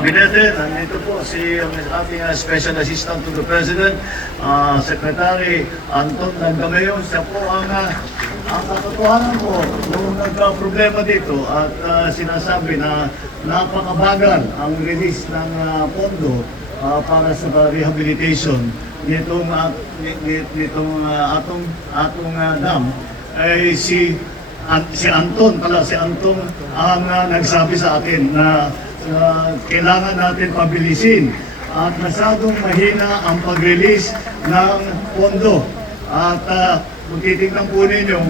Gabinete. Nandito po si ating Special Assistant to the President, Secretary Anton Langameo. Siya po ang katotohanan ko nung nagka-problema dito at sinasabi na napakabagal ang release ng pondo para sa rehabilitation nitong atong dam. Ay si Anton ang nagsabi sa akin na kailangan natin pabilisin at masyadong mahina ang pag-release ng pondo. At kung titignan po ninyo,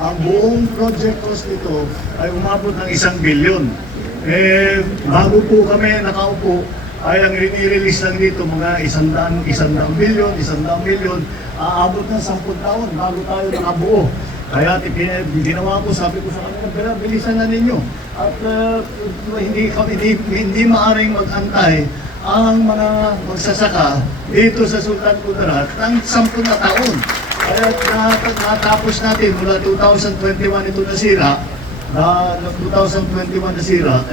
ang buong project cost nito ay umabot ng 1 billion. Bago po kami nakaupo, ay ang rini-release lang dito mga 100 billion, aabot ng 10 taon bago tayo nakabuo. Kaya ginawa ko, sabi ko sa kanila, bilisan na ninyo. At hindi maaring mag-antay ang mga magsasaka dito sa Sultan Kudarat ng 10 na taon. Kaya natapos natin mula 2021 ito nasira, 2021 nasira,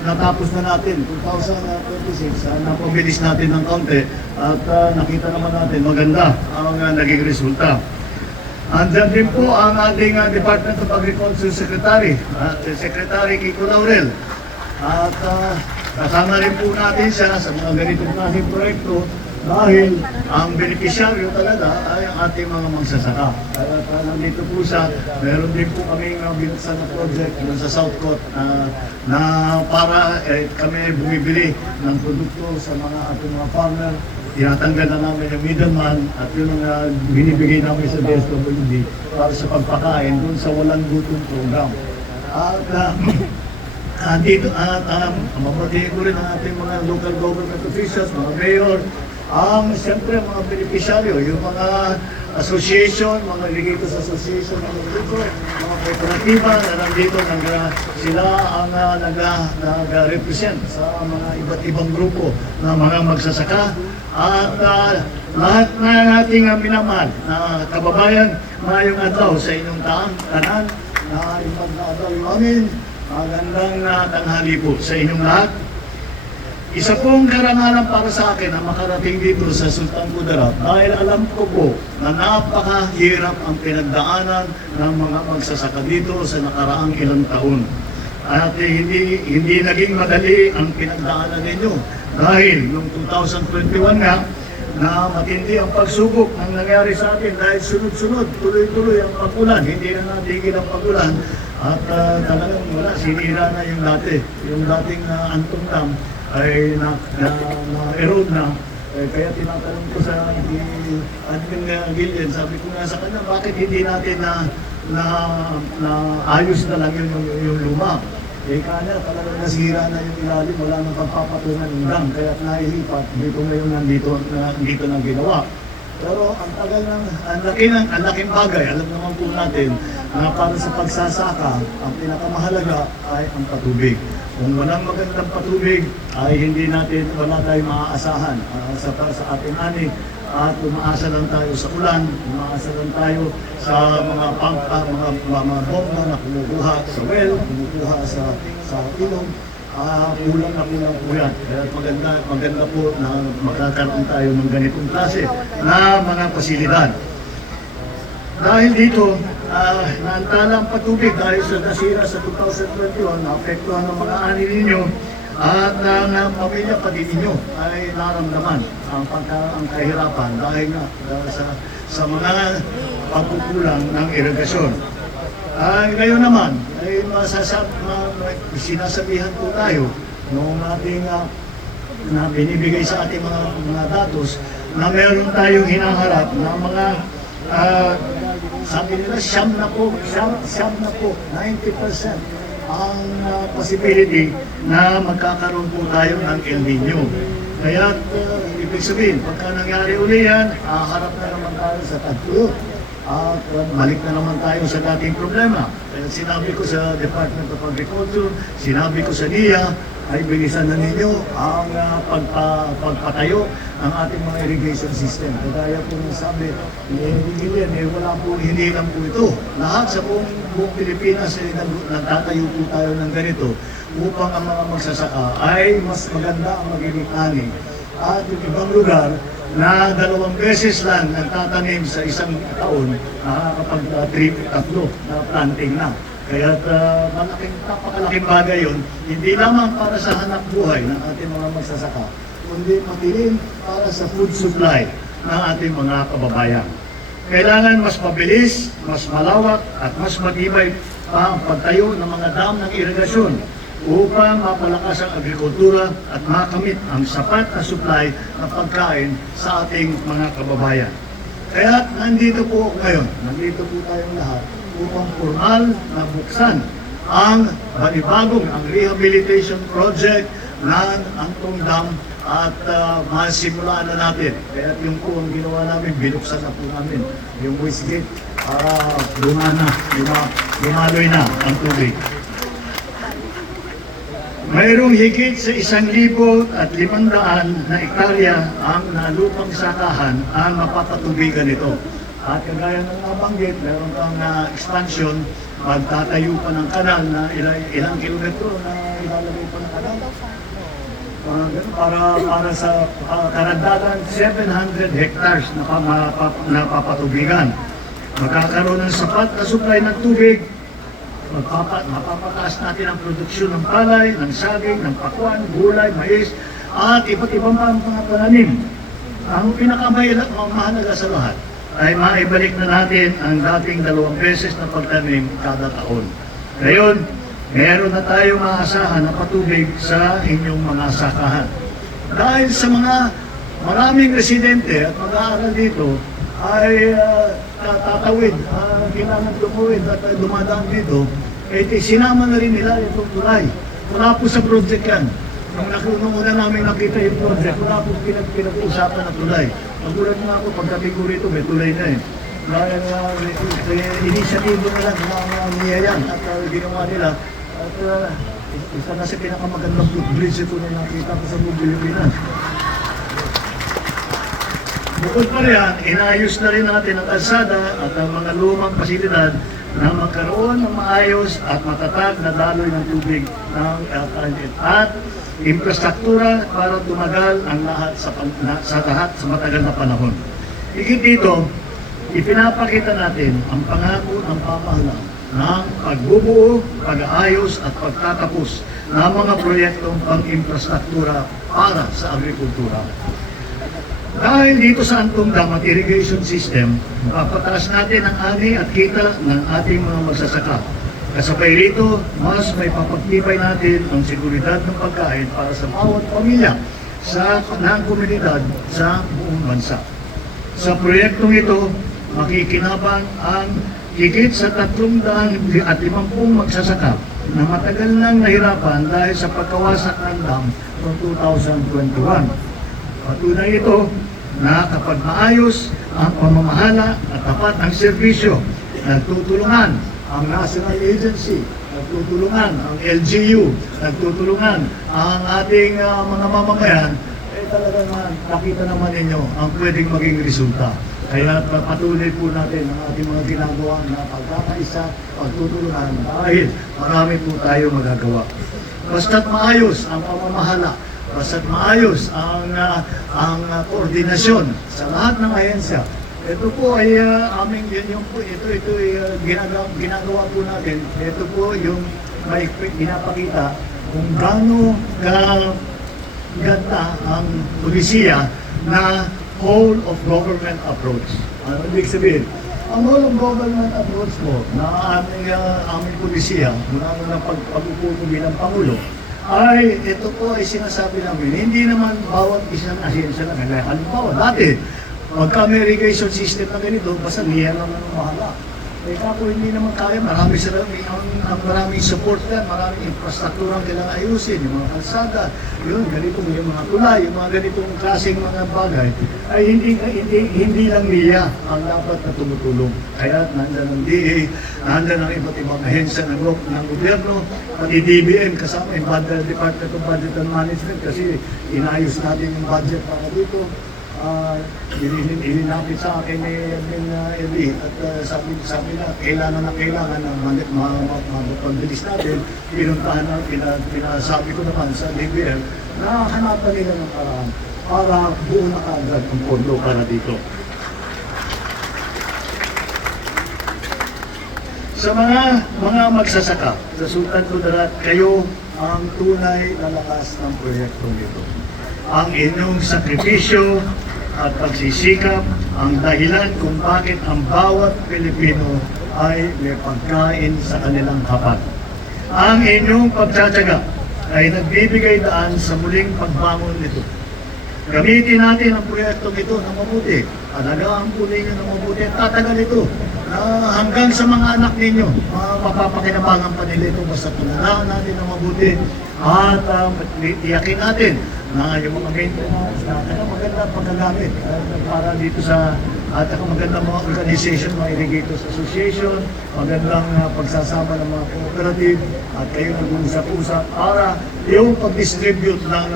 natapos na natin 2026, napabilis natin ng kaunti at nakita naman natin maganda ang naging resulta. Andyan din po ang ating Department of Agriculture Secretary, Secretary Kiko Laurel. At kasama rin po natin siya sa mga ganitong klaseng proyekto dahil ang benepisyaryo talaga ay ang ating mga magsasaka. Kaya nandito po siya, meron din po kaming binuksan na project sa South Coast na para kami bumibili ng produkto sa mga ating mga farmer. Tinatanggal na namin yung middleman at yun ang binibigay namin sa DSWD para sa pagpakain dun sa walang gutom program. At dito, mapatingin ko rin ang ating mga local government officials, mga mayor, siyempre mga beneficiaryo, yung mga association, mga irrigators association, mga kooperatiba na nandito, sila ang nag-represent sa mga iba't ibang grupo ng mga magsasaka. At lahat na ating minamahal na kababayan, mayong adlaw sa inyong tanan na ipag-adlaw namin. Magandang tanghali po sa inyong lahat. Isa pong karangalan para sa akin na makarating dito sa Sultan Kudarat dahil alam ko po na napakahirap ang pinagdaanan ng mga magsasaka dito sa nakaraang ilang taon. At hindi naging madali ang pinagdaanan ninyo dahil noong 2021 nga na matindi ang pagsubok ang nangyari sa atin dahil sunod-sunod, tuloy-tuloy ang pag-ulan, hindi na natigil ang pag-ulan at talagang wala, sinira na yung dating Antong Dam ay na-erode na. Kaya tinatanong ko sa Admin Gillian, sabi ko nga sa kanya, bakit hindi natin na ayos na lang yung luma? Kanya talagang nasira na yung ilalim, wala nang pagpapatungan ng dam, kaya nailipat, dito ngayon nandito na ginawa. Pero ang tagal ang laking bagay, alam naman po natin na para sa pagsasaka, ang pinakamahalaga ay ang patubig. Kung walang magandang patubig, ay wala tayong maaasahan sa ating ani. At umaasa lang tayo sa ulan, umaasa lang tayo sa mga bomba na kumukuha sa well, kumukuha sa ilong. Kulang po yan. Kaya maganda po na magkakaroon tayo ng ganitong klase na mga pasilidad. Dahil dito, naantala ang patubig dahil sa nasira sa 2021, naapektuhan ng mga ani ninyo at ng pamilya pati ninyo ay naramdaman ang kahirapan dahil nga sa mga pagkukulang ng irigasyon. Ngayon naman, ay sinasabihan po tayo noong ating na binibigay sa ating mga datos na meron tayong hinaharap na mga sabi nila siyam na po, 90% ang possibility na magkakaroon po tayo ng El Nino. Kaya ibig sabihin, pagka nangyari uli yan, harap na naman tayo sa tagtulog. At balik na naman tayo sa dating problema. Kaya sinabi ko sa Department of Agriculture, sinabi ko sa NIA, ay bilisan na ninyo ang pagpatayo ng ating mga irrigation system. Kaya po nasabi, hindi lang po ito. Lahat sa buong Pilipinas ay nagtatayo po tayo ng ganito. upang ang mga magsasaka ay mas maganda ang magiging ani. At yung ibang lugar na 2 beses lang nagtatanim sa isang taon, kapag 3-3 na planting na. Kaya napakalaking bagay yun, hindi lamang para sa hanap buhay ng ating mga magsasaka, kundi pati rin para sa food supply ng ating mga kababayan. Kailangan mas mabilis, mas malawak at mas matibay pa ang pagtayo ng mga dam ng irigasyon upang mapalakas ang agrikultura at makamit ang sapat na supply ng pagkain sa ating mga kababayan. Kaya nandito po ngayon, nandito po tayong lahat upang formal na buksan ang ang rehabilitation project ng Antong Dam at masimulaan na natin. Kaya yung po ang ginawa namin, binuksan na po namin yung waste gate para lumaloy na ang tubig. Mayroong higit sa 1,500 na hektarya ang lupang sakahan ang mapapatubigan nito. At kagaya ng nabanggit, meron pang expansion, magtatayo pa ng kanal na ilang kilometro na ilalagay pa ng kanal. Para sa karagdagan 700 hectares na papatubigan. Magkakaroon ng sapat na supply ng tubig, mapapataas natin ang produksyon ng palay, ng saging, ng pakwan, gulay, mais, at iba't ibang mga pananim. Ang pinakamahalaga sa lahat ay maibalik na natin ang dating 2 beses na pagtanim kada taon. Ngayon, meron na tayong maasahan na patubig sa inyong mga sakahan. Dahil sa mga maraming residente at mag-aaral dito ay tatawid, kailangan tumuwid at dumadaan dito, sinama na rin nila itong tulay. Wala po sa project yan. Nung una namin nakita yung project, wala po pinag-usapan na tulay. Nagulat nga ako, pagdating ko rito, may tulay na eh. Dahil initiative na lang niya yan at ginawa nila. At isa na sa pinakamagandang footbridge ito na nakita ko sa buong Pilipinas. Bukod pa riyan, inayos na rin natin ang kalsada at ang mga lumang pasilidad na magkaroon ng maayos at matatag na daloy ng tubig at infrastruktura para tumagal ang lahat sa matagal na panahon. Higit dito, ipinapakita natin ang pangako ng pamahalaan ng pagbubuo, pag-aayos at pagtatapos ng mga proyektong pang-infrastruktura para sa agrikultura. Dahil dito sa Antong Dam at irrigation system, mapapataas natin ang ani at kita ng ating mga magsasaka. Kasabay rito, mas may papagtibay natin ang seguridad ng pagkain para sa bawat pamilya ng komunidad sa buong bansa. Sa proyektong ito, makikinabang ang higit sa 350 magsasaka na matagal nang nahirapan dahil sa pagkawasak ng dam noong 2021. Patunay ito na kapag maayos ang pamamahala at tapat ang serbisyo, nagtutulungan ang National Agency, nagtutulungan ang LGU, nagtutulungan ang ating mga mamamayan, talaga nakita naman ninyo ang pwedeng maging resulta. Kaya patuloy po natin ang ating mga ginagawa na pagkakaisa, pagtutulungan dahil marami po tayo magagawa. Basta't maayos ang pamamahala, basta't maayos ang koordinasyon sa lahat ng ahensya. Ito po ay ito ginagawa po natin. Ito po yung may pinapakita kung gaano ganda ang polisiya na whole of government approach. Ano ibig sabihin? Ang whole of government approach po na aming polisiya, mula ng pag-upo ko bilang Pangulo, ay ito po ay sinasabi namin, hindi naman bawat isang ahensya na kaya. Halimbawa, dati, pagka may irrigation system na ganito, basta niya lang ang mahala. Eh kako hindi naman kaya, maraming support yan, maraming infrastruktura ang kailangan ayusin, yung mga kalsada, yung mga tulay, yung mga ganitong klaseng mga bagay, ay hindi lang niya ang dapat na tumutulong. Kaya nandiyan ang DA, nandiyan ang iba't ibang ahensya ng gobyerno, pati DBM kasama yung Department of Budget and Management kasi inayos natin yung budget para dito. ilinapit sa akin ni Eddie at sabi na kailangan na mapagbilis natin. Pinuntahan na, pinasabi ko naman sa DBL na hanapan nila ng paraan para buo na kaagad ang pondo para dito. Sa mga magsasaka, sa Sultan Kudarat, kayo ang tunay na lakas ng proyektong ito. Ang inyong sakripisyo at pagsisikap ang dahilan kung bakit ang bawat Pilipino ay may pagkain sa kanilang hapag. Ang inyong pagtsatsaga ay nagbibigay daan sa muling pagbangon nito. Gamitin natin ang proyektong ito ng mabuti. Alagaan po ninyo ng mabuti at tatagal ito na hanggang sa mga anak ninyo. Mapapakinabangan pa nila ito basta tunalaan natin ng mabuti at iyakin natin na yung mga maintenance na magandang pagkagamit para dito sa at magandang mga organization, mga irrigators association, magandang pagsasama ng mga cooperative at kayo nag-uusap-usap para yung pag-distribute ng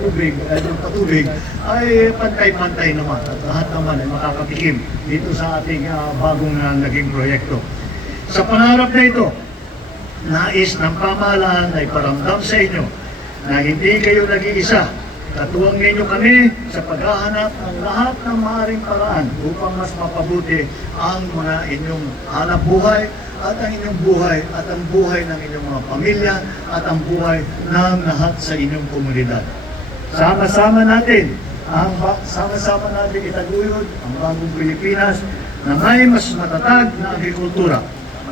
tubig, ng patubig ay pantay-pantay naman at lahat naman ay makakatikim dito sa ating bagong naging proyekto. Sa pangarap na ito, nais ng pamahalaan ay paramdam sa inyo na hindi kayo nag-iisa. Katuwang ninyo kami sa paghahanap ng lahat ng maaaring paraan upang mas mapabuti ang mga inyong hanap buhay at ang inyong buhay at ang buhay ng inyong mga pamilya at ang buhay ng lahat sa inyong komunidad. Sama-sama natin itaguyod ang bagong Pilipinas na may mas matatag na agrikultura,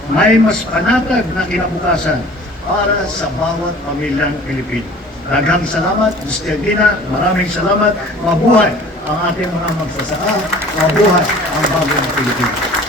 may mas panatag na kinabukasan para sa bawat pamilyang Pilipino. Daghang salamat, Mr. Dina. Maraming salamat. Mabuhay ang ating mga magsasaka. Mabuhay ang bagong Pilipinas.